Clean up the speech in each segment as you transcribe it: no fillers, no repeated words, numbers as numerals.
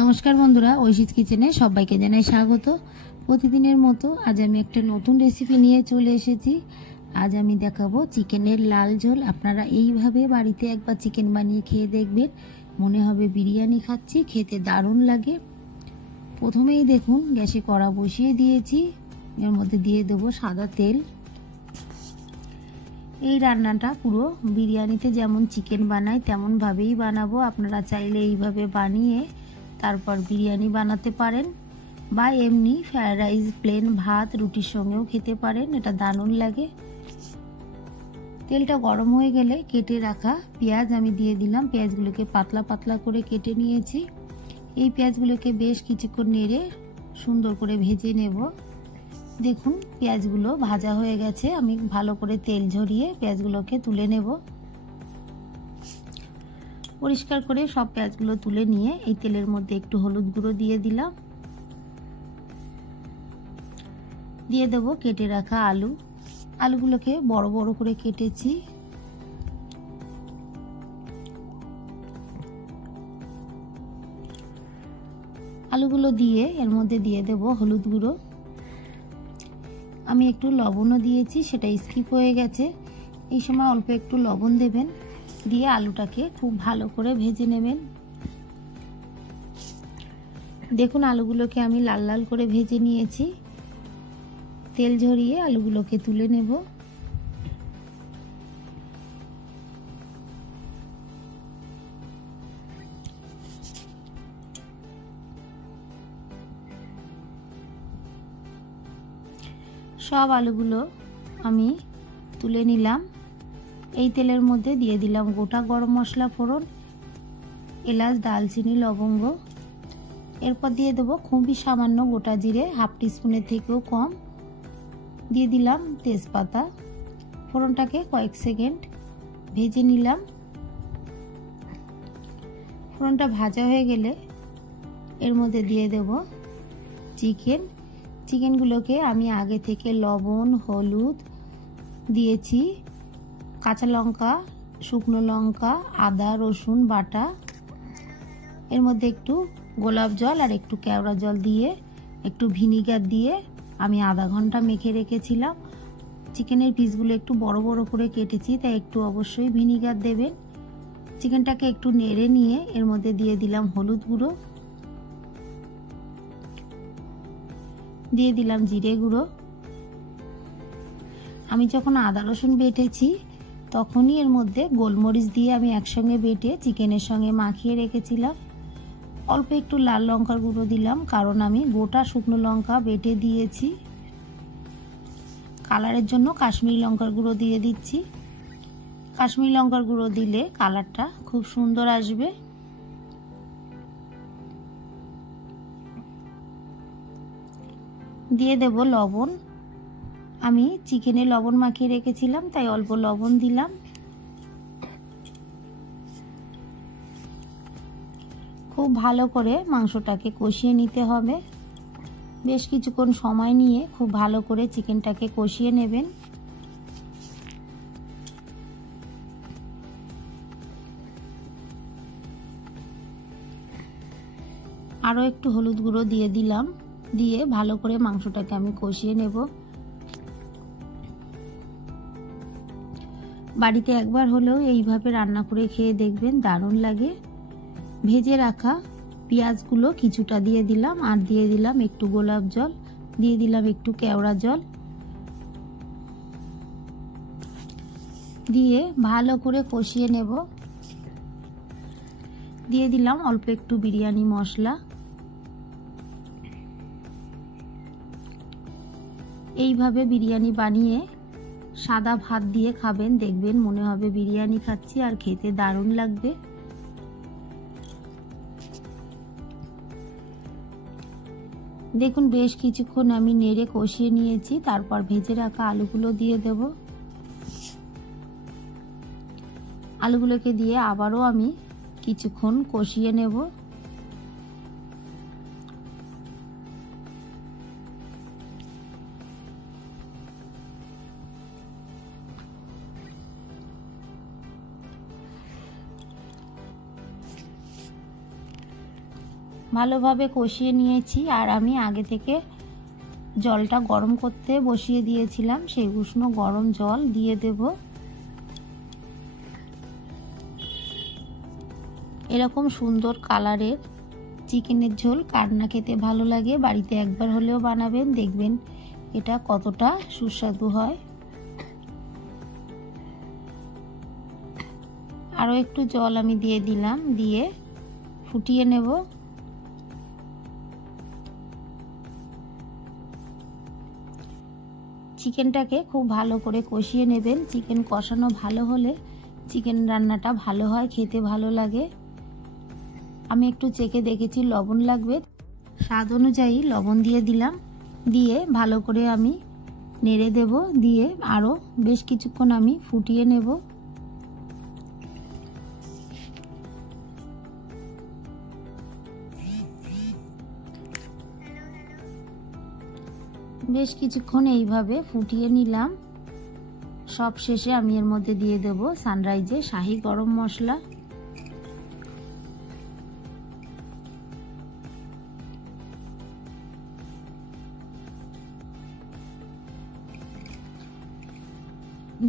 নমস্কার বন্ধুরা, ঐশীজ কিচেনে সবাইকে জানাই স্বাগত। প্রতিদিনের মতো আজ আমি একটা নতুন রেসিপি নিয়ে চলে এসেছি। আজ আমি দেখাবো চিকেনের লাল ঝোল। আপনারা এইভাবে বাড়িতে একবার চিকেন বানিয়ে খেয়ে দেখবেন, মনে হবে বিরিয়ানি খাচ্ছি, খেতে দারুণ লাগে। প্রথমেই দেখুন গ্যাসে কড়া বসিয়ে দিয়েছি, এর মধ্যে দিয়ে দেবো সাদা তেল। এই রান্নাটা পুরো বিরিয়ানিতে যেমন চিকেন বানাই তেমনভাবেই বানাবো। আপনারা চাইলে এইভাবে বানিয়ে তারপর বিরিয়ানি বানাতে পারেন, বা এমনি ফ্রাইড রাইস, প্লেন ভাত, রুটির সঙ্গেও খেতে পারেন, এটা দারুণ লাগে। তেলটা গরম হয়ে গেলে কেটে রাখা পেঁয়াজ আমি দিয়ে দিলাম। পেঁয়াজগুলোকে পাতলা পাতলা করে কেটে নিয়েছি। এই পেঁয়াজগুলোকে বেশ কিছুক্ষণ নেড়ে সুন্দর করে ভেজে নেব। দেখুন পেঁয়াজগুলো ভাজা হয়ে গেছে, আমি ভালো করে তেল ঝরিয়ে পেঁয়াজগুলোকে তুলে নেব। পরিষ্কার করে সব পেঁয়াজগুলো তুলে নিয়ে এই তেলের মধ্যে একটু হলুদ গুঁড়ো দিয়ে দিলাম। দিয়ে দেবো কেটে রাখা আলু। আলুগুলোকে বড় বড় করে কেটেছি। আলুগুলো দিয়ে এর মধ্যে দিয়ে দেবো হলুদ গুঁড়ো। আমি একটু লবণও দিয়েছি, সেটা স্কিপ হয়ে গেছে। এই সময় অল্প একটু লবণ দেবেন, দিয়ে আলুটাকে খুব ভালো করে ভেজে নেবেন। দেখুন আলুগুলোকে আমি লাল লাল করে ভেজে নিয়েছি। তেল ঝরিয়ে আলুগুলোকে তুলে নেব। সব আলুগুলো আমি তুলে নিলাম। এই তেলের মধ্যে দিয়ে দিলাম গোটা গরম মশলা ফোড়ন, এলাচ, দালচিনি, লবঙ্গ। এরপর দিয়ে দেবো খুবই সামান্য গোটা জিরে, হাফ টিস্পুনের থেকেও কম। দিয়ে দিলাম তেজপাতা। ফোড়নটাকে কয়েক সেকেন্ড ভেজে নিলাম। ফোড়নটা ভাজা হয়ে গেলে এর মধ্যে দিয়ে দেব চিকেনগুলোকে আমি আগে থেকে লবণ, হলুদ দিয়েছি, কাঁচা লঙ্কা, শুকনো লঙ্কা, আদা রসুন বাটা, এর মধ্যে একটু গোলাপ জল আর একটু কেওড়া জল দিয়ে একটু ভিনিগার দিয়ে আমি আধা ঘন্টা মেখে রেখেছিলাম। চিকেনের পিসগুলো একটু বড় বড় করে কেটেছি, তাই একটু অবশ্যই ভিনিগার দেবেন। চিকেনটাকে একটু নেড়ে নিয়ে এর মধ্যে দিয়ে দিলাম হলুদ গুঁড়ো, দিয়ে দিলাম জিরে গুঁড়ো। আমি যখন আদা রসুন বেটেছি তখনই এর মধ্যে গোলমরিচ দিয়ে আমি একসঙ্গে বেটে চিকেনের সঙ্গে মাখিয়ে রেখেছিলাম। অল্প একটু লাল লঙ্কার গুঁড়ো দিলাম, কারণ আমি গোটা শুকনো লঙ্কা বেটে দিয়েছি। কালারের জন্য কাশ্মীরি লঙ্কার গুঁড়ো দিয়ে দিচ্ছি। কাশ্মীরি লঙ্কার গুঁড়ো দিলে কালারটা খুব সুন্দর আসবে। দিয়ে দেব লবণ। আমি চিকেনে লবণ মাখিয়ে রেখেছিলাম, তাই অল্প লবণ দিলাম। খুব ভালো করে মাংসটাকে কষিয়ে নিতে হবে। বেশ কিছুক্ষণ সময় নিয়ে খুব ভালো করে চিকেনটাকে কষিয়ে নেবেন। আরও একটু হলুদ গুঁড়ো দিয়ে দিলাম, দিয়ে ভালো করে মাংসটাকে আমি কষিয়ে নেব। বাড়িতে একবার হলেও এইভাবে রান্না করে খেয়ে দেখবেন, দারুণ লাগে। ভেজে রাখা পেঁয়াজগুলো কিছুটা দিয়ে দিলাম, আর দিয়ে দিলাম একটু গোলাপ জল, দিয়ে দিলাম একটু কেওড়া জল, দিয়ে ভালো করে কষিয়ে নেব। দিয়ে দিলাম অল্প একটু বিরিয়ানি মশলা। এইভাবে বিরিয়ানি বানিয়ে সাদা ভাত দিয়ে খাবেন, দেখবেন মনে হবে বিরিয়ানি খাচ্ছি, আর খেতে দারুণ লাগবে। দেখুন বেশ কিছুক্ষণ আমি নেড়ে কষিয়ে নিয়েছি। তারপর ভেজে রাখা আলুগুলো দিয়ে দেব। আলুগুলোকে দিয়ে আবারও আমি কিছুক্ষণ কষিয়ে নেব। ভালোভাবে কষিয়ে নিয়েছি। আর আমি আগে থেকে জলটা গরম করতে বসিয়ে দিয়েছিলাম, সেই উষ্ণ গরম জল দিয়ে দেব। এরকম সুন্দর কালারের চিকেনের ঝোল কার না খেতে ভালো লাগে, বাড়িতে একবার হলেও বানাবেন, দেখবেন এটা কতটা সুস্বাদু হয়। আরও একটু জল আমি দিয়ে দিলাম, দিয়ে ফুটিয়ে নেব। চিকেনটাকে খুব ভালো করে কষিয়ে নেবেন। চিকেন কষানো ভালো হলে চিকেন রান্নাটা ভালো হয়, খেতে ভালো লাগে। আমি একটু চেখে দেখেছি লবণ লাগবে, স্বাদ অনুযায়ী লবণ দিয়ে দিলাম। দিয়ে ভালো করে আমি নেড়ে দেব, দিয়ে আরও বেশ কিছুক্ষণ আমি ফুটিয়ে নেব। বেশ কিছুক্ষণ এইভাবে ফুটিয়ে নিলাম। সব শেষে আমি এর মধ্যে দিয়ে দেব সানরাইজের শাহি গরম মশলা।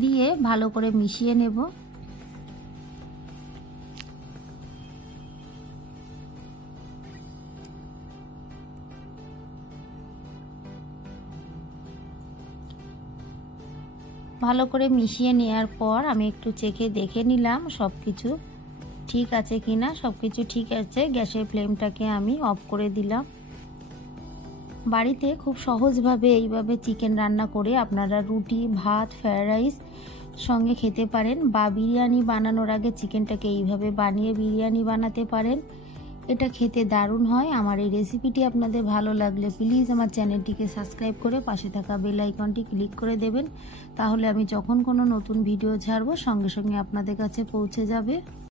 দিয়ে ভালো করে মিশিয়ে নেব। ভালো করে মিশিয়ে নেওয়ার পর আমি একটু চেখে দেখে নিলাম সবকিছু ঠিক আছে কিনা। সবকিছু ঠিক আছে, গ্যাসের ফ্লেমটাকে আমি অফ করে দিলাম। বাড়িতে খুব সহজভাবে এইভাবে চিকেন রান্না করে আপনারা রুটি, ভাত, ফ্রাইড রাইস সঙ্গে খেতে পারেন, বা বিরিয়ানি বানানোর আগে চিকেনটাকে এইভাবে বানিয়ে বিরিয়ানি বানাতে পারেন। এটা খেতে দারুণ হয়। আমার এই রেসিপিটি আপনাদের ভালো লাগলে প্লিজ আমার চ্যানেলটিকে সাবস্ক্রাইব করে পাশে থাকা বেল আইকনটি ক্লিক করে দেবেন, তাহলে আমি যখন কোনো নতুন ভিডিও ছাড়বো সঙ্গে সঙ্গে আপনাদের কাছে পৌঁছে যাবে।